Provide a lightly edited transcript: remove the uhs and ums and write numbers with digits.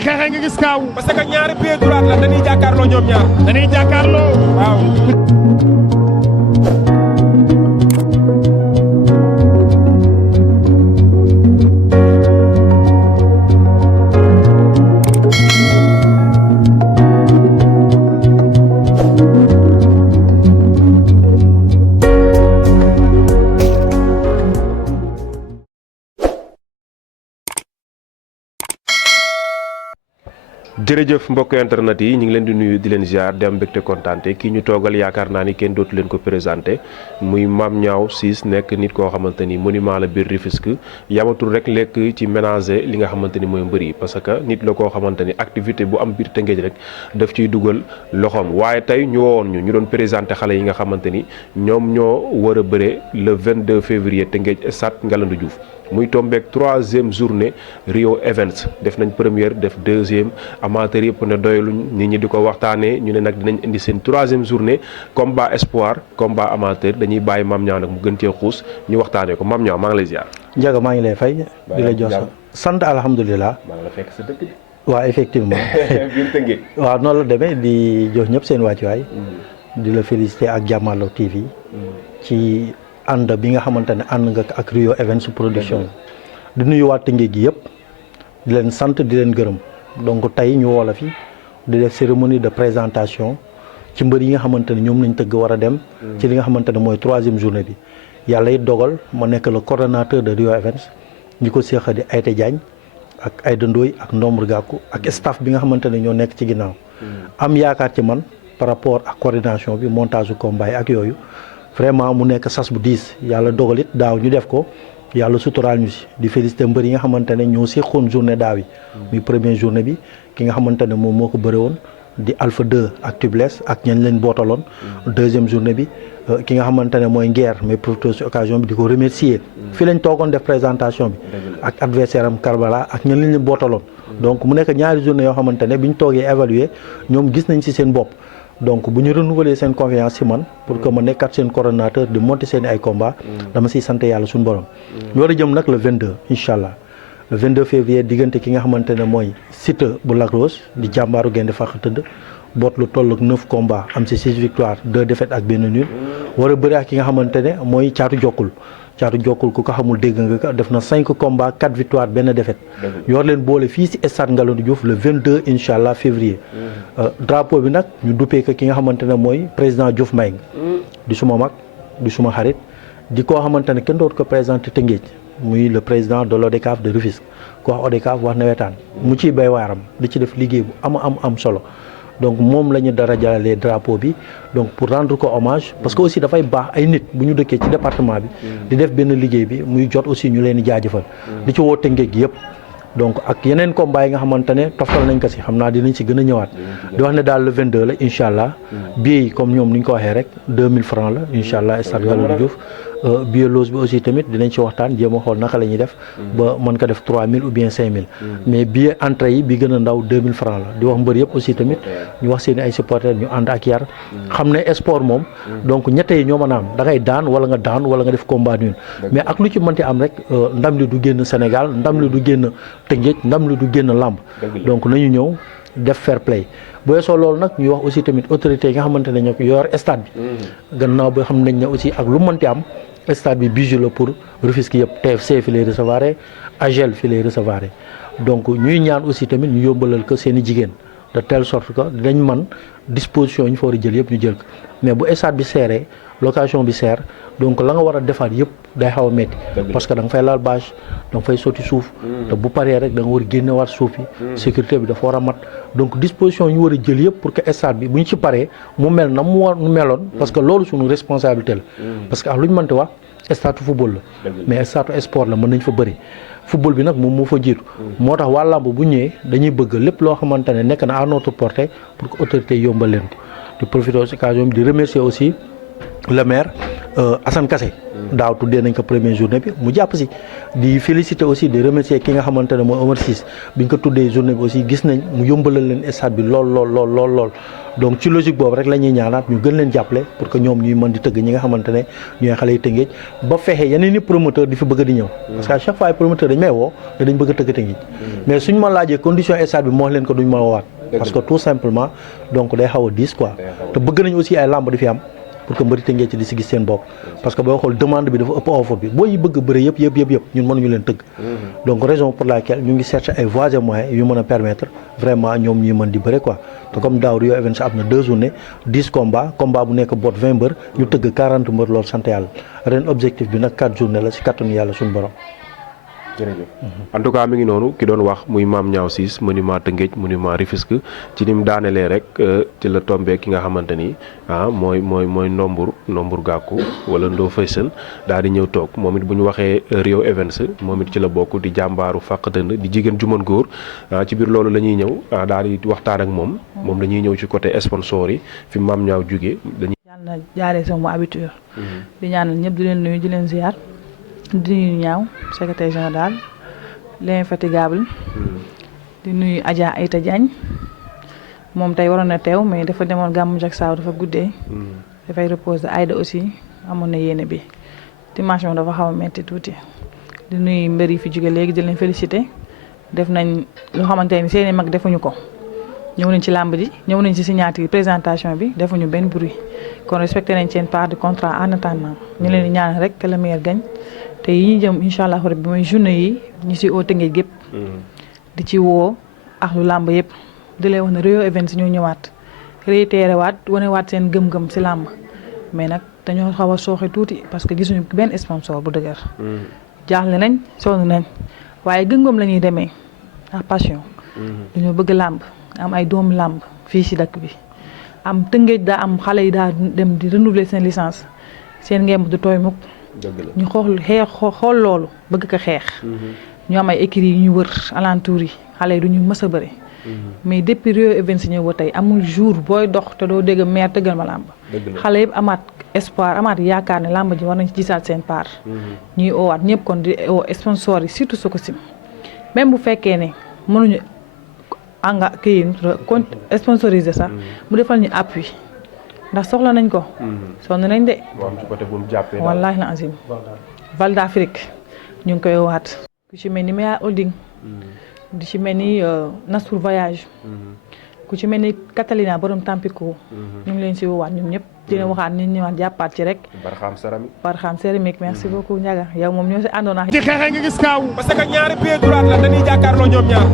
ñuy xeexee nga gis kaaw. parce que ñaari pied droite la dañuy jàkkaarloo ñoom ñaar. dañuy jàkkaarloo. waaw. jërëjëf mbokk internet yi ñu ngi leen di nuyu di leen ziar di am mbégte kontaante kii ñu toogal yaakaar naa ni kenn dootu leen ko présenté muy Mame Niang Ciss nekk nit koo xamante ni monument la biir Rufisque yamatul rek lekk ci ménager li nga xamante ni mooy mbër yi parce que nit la koo xamante ni activité bu am biir Tëngéej rek daf ciy dugal loxoom waaye tey ñu wowoon ñu doon présenté xale yi nga xamante ni ñoom ñoo war a bëre le 22 février Tëngéej stade Ngalandou Diouf muy tombeek 3e journée Rio Events def nañ première def 2e amateur yëpp ne doyaluñ nit ñi di ko waxtaanee ñu ne nag dinañ indi seen 3e journée combat espoir combat amateur dañuy bàyyi Mame Niang nag mu gën cee xuus ñu waxtaanee ko Mame Niang maa ngi lay ziar. Ndiaga maa ngi lay fay. di la jox sant alhamdulilah. maa ngi la fekk sa dëkk. waaw effectivement. biir Tëngéej. waaw noonu la demee di jox ñëpp seen wàccuwaay. di la féliciter ak Jamarlo TV. ci ànd bi nga xamante ne ànd nga ak Rio Events production di nuyu waa Tëngéej gi yëpp di leen sant di leen gërëm donc tey ñu woo la fi di def cérémonie de présentation ci mbër yi nga xamante ne ñoom lañ tëgg war a dem ci li nga xamante ne mooy 3e journée bi yàlla it dogal ma nekk le coordonnateur de Rio Events ñi ko séexa di Aïté Diagne ak Aïda Ndoye ak Ndombre Gakou ak staff bi nga xamante ne ñoo nekk ci ginnaaw am yaakaar ci man par rapport ak coordination bi montage su combat yi ak yooyu vraiment mu nekk sas bu diis yàlla dogal it daaw ñu def ko yàlla suturaal ñu si di féliciter mbër yi nga xamante ne ñoo seqoon journée daaw yi muy première journée bi ki nga xamante ne moom moo ko bëre woon di Alpha 2 ak Tubeless ak ñañ leen bootaloon 2e journée bi ki nga xamante ne mooy Nguer mais profité si occasion bi di ko remercier fii lañ toogoon def présentation bi ak adversaire am Karbala ak ñañ leen bootaloon donc mu nekk ñaari journée yoo xamante ne bi ñu toogee évaluer ñoom gis nañ si seen bopp donc bu ñu renouveler seen confiance ci man pour que ma nekkat seen coordonnateur di monter seen ay combat dama siy sant yàlla suñu borom ñu war a jëm nag le 22 incha allah le 22 février diggante ki nga xamante ne mooy Siteu bu Lac Rose di jàmbaaru gaynde fàq tëdd boot lu toll ak 9 combats am ci 6 victoires 2 défaites ak benn nul war a bëri ak ki nga xamante ne mooy Caatu Jokkul ku ko xamul dégg nga ko def na 5 combats 4 victoires benn défaite yor leen boole fii ci stade Ngalandou Diouf le 22 incha allah février drapeau bi nag ñu duppee ko ki nga xamante ne mooy président Diouf Mbengue di suma mag di suma xarit di koo xamante ne kenn dootu ko présenté Tëngéej muy le président de l'ODCAV de Rufisque ku wax ODCAV wax nawetaan mu ciy bay waaram di ci def liggéey bu am solo donc moom la ñu dara jàllalee drapeau bi donc pour rendre ko hommage parce que aussi dafay baax ay nit bu ñu dëkkee ci département bi di def benn liggéey bi muy jot aussi ñu leen di jaajëfal di ci woo Tëngéej gi yëpp donc ak yeneen combat yi nga xamante ne toftal nañ ko si xam naa dinañ si gën a ñëwaat di wax ne daal le 22 la incha allah billet yi comme ñoom ni ñu ko waxee rek 2000 francs la incha allah stade Ngalandou Diouf billet loge bi aussi tamit dinañ ci waxtaan jéem a xool naka la ñuy def ba mën ko def 3000 ou bien 5000 mais billet entrée yi bi gën a ndaw 2000 francs la di wax mbër yëpp aussi tamit ñu wax seen ay supporters ñu ànd ak yar xam ne sport moom donc ñette yi ñoo mën a am da ngay daan wala nga def combat nul mais ak lu ci mënti am rek ndam li du génn Sénégal ndam li du génn Tëngéej ndam li du génn làmb donc nañu ñëw def fair play bu weesoo loolu nag ñuy wax aussi tamit autorité yi nga xamante ne ñoo yor stade bi gannaaw ba xam nañ ne aussi ak lu mënti am stade bi bijou la pour Rufisque yëpp TFC fi lay recevoir AGEL fi lay recevoir donc ñuy ñaan aussi tamit ñu yombalal ko seen i jigéen de telle sorte que dinañ man disposition yi ñu fa war a jël yëpp ñu jël ko mais bu stade bi seeree location bi seer donc la nga war a defaat yëpp day xaw a métti parce que da nga fay laal bâche da nga fay sotti suuf te bu paree rek da nga war a génne waat suuf yi sécurité bi dafa war a mat donc disposition yi ñu war a jël yëpp pour que stade bi bu ñu ci paree mu mel na mu meloon parce que loolu suñu responsabilité la parce que ak lu ñu mënti wax stade football la mais stade sport la mën nañ fa bëri football bi nag moom moo fa jiitu moo tax waa làmb bu ñëwee dañuy bëgg lépp loo xamante ne nekk na à notre portée pour que autorité yombal leen ko di profiter aussi occasion bi di remercier aussi le maire Assane Kassé daaw tuddee nañ ko première journée bi mu jàpp si di féliciter aussi di remercier ki nga xamante ne mooy Omar Ciss bi ñu ko tuddee journée bi aussi gis nañ mu yombalal leen stade bi lool donc ci logique boobu rek la ñuy ñaanaat ñu gën leen jàppale pour que ñoom ñuy mën di tëgg ñi nga xamante ne ñooy xale yi Tëngéej ba fexe yeneen i promoteur di fi bëgg di ñëw parce que à chaque fois ay promoteur dañ may woo te dañ bëgg a tëgg Tëngéej mais suñ ma laajee condition stade bi moo leen ko duñ ma woowaat parce que tout simplement donc day xaw a diis quoi te bëgg nañ aussi ay lamb di fi am pour que mbëri Tëngéej ci di si gis seen bopp parce que boo xool demande bi dafa ëpp offre bi boo yi bëgg bëri yëpp ñun mënuñu leen tëgg donc raison pour laquelle ñu ngi chercher ay voies et moyens yu mën a permettre vraiment ñoom ñuy mën di bëri quoi te comme daaw Rio Events am na 2 journées 10 combats bu nekk boot 20 mbër ñu tëgg 40 mbër loolu sant yàlla ren objectif bi nag 4 journées la si kattanu yàlla suñu borom. jërëjëf en tout cas mi ngi noonu ki doon wax muy Mame Niang Ciss monument Tëngéej monument Rufisque ci ni mu daanelee rek ci la tombé ki nga xamante ni mooy Ndombur Gàkku wala Ndo Faysal daal di ñëw toog moom it bu ñu waxee Rio Events moom it ci la bokk di jàmbaaru fàq dënd di jigéen ju mën góor ci biir loolu la ñuy ñëw daal di waxtaan ak moom la ñuy ñëw ci côté sponsor yi fi Mame Niang jógee dañuy yàlla na jaaree sama habitude di ñaanal ñëpp di leen nuyu di leen ziar di nuyu ñaaw secrétaire général l'infatigable di nuyu Adja Aïta Diagne moom tey waroon na teew mais dafa demoon gàmmu jak saaw dafa guddee dafay reposer Aïda aussi amoon na yéene bi dimanche moom dafa xaw a metti tuuti di nuyu mbër yi fi jóge léegi di leen féliciter def nañ loo xamante ni seeni mag defuñu ko ñëw nañ ci làmb ji ñëw nañ ci signature présentation bi defuñu benn bruit kon respecté nañ seen part de contrat en attendant ñu leen di ñaan rek que le meilleur gagne te yi ñu jëm incha allah rabbi mooy journée yi ñu si oo Tëngéej gépp di ci woo ak lu làmb yëpp di leen wax ne Rio Events ñoo ñëwaat réitéré waat wane waat seen gëm-gëm si làmb mais nag dañoo xaw a sooxe tuuti parce que gisuñu benn sponsor bu dëgër jaaxle nañ sonn nañ waaye gëm-gëm la ñuy demee ak passion dañoo bëgg làmb am ay doomu làmb fii si dëkk bi am Tëngéej daa am xale yi daa dem di renouveler seen licence seen ngemb du tooy mukk ñu xool loolu bëgg ko xeex ñu am ay écrits yi ñu wër alentour yi xale yi du ñu mës a bëri mais depuis Rio Events ñëw ba tey amul jour booy dox te doo dégg maire tëggal ma làmb xale yëpp amaat espoir amaat yaakaar ne làmb ji war nañ ci gisaat seen part ñuy oowaat ñëpp kon di oo sponsor yi surtout Sococim même bu fekkee ne mënuñu sponsoriser sax mu defal ñu appui ndax soxla nañ ko sonn nañ de wallaahi la azim Val d'Afrique ñu ngi koy waat ku ci mel ni Mea Holding di ci mel ni Nassour Voyage ku ci mel ni Catalina borom Tampico ñu ngi leen si woowaat ñoom ñëpp dina waxaat ñu ñëwaat jàppaat ci rek Barxam céramique merci beaucoup Ndiaga yow moom ñoo si àndoon ak ci xeexe nga gis kaaw parce que ñaari pied droite la dañuy jàkkaarloo ñoom ñaar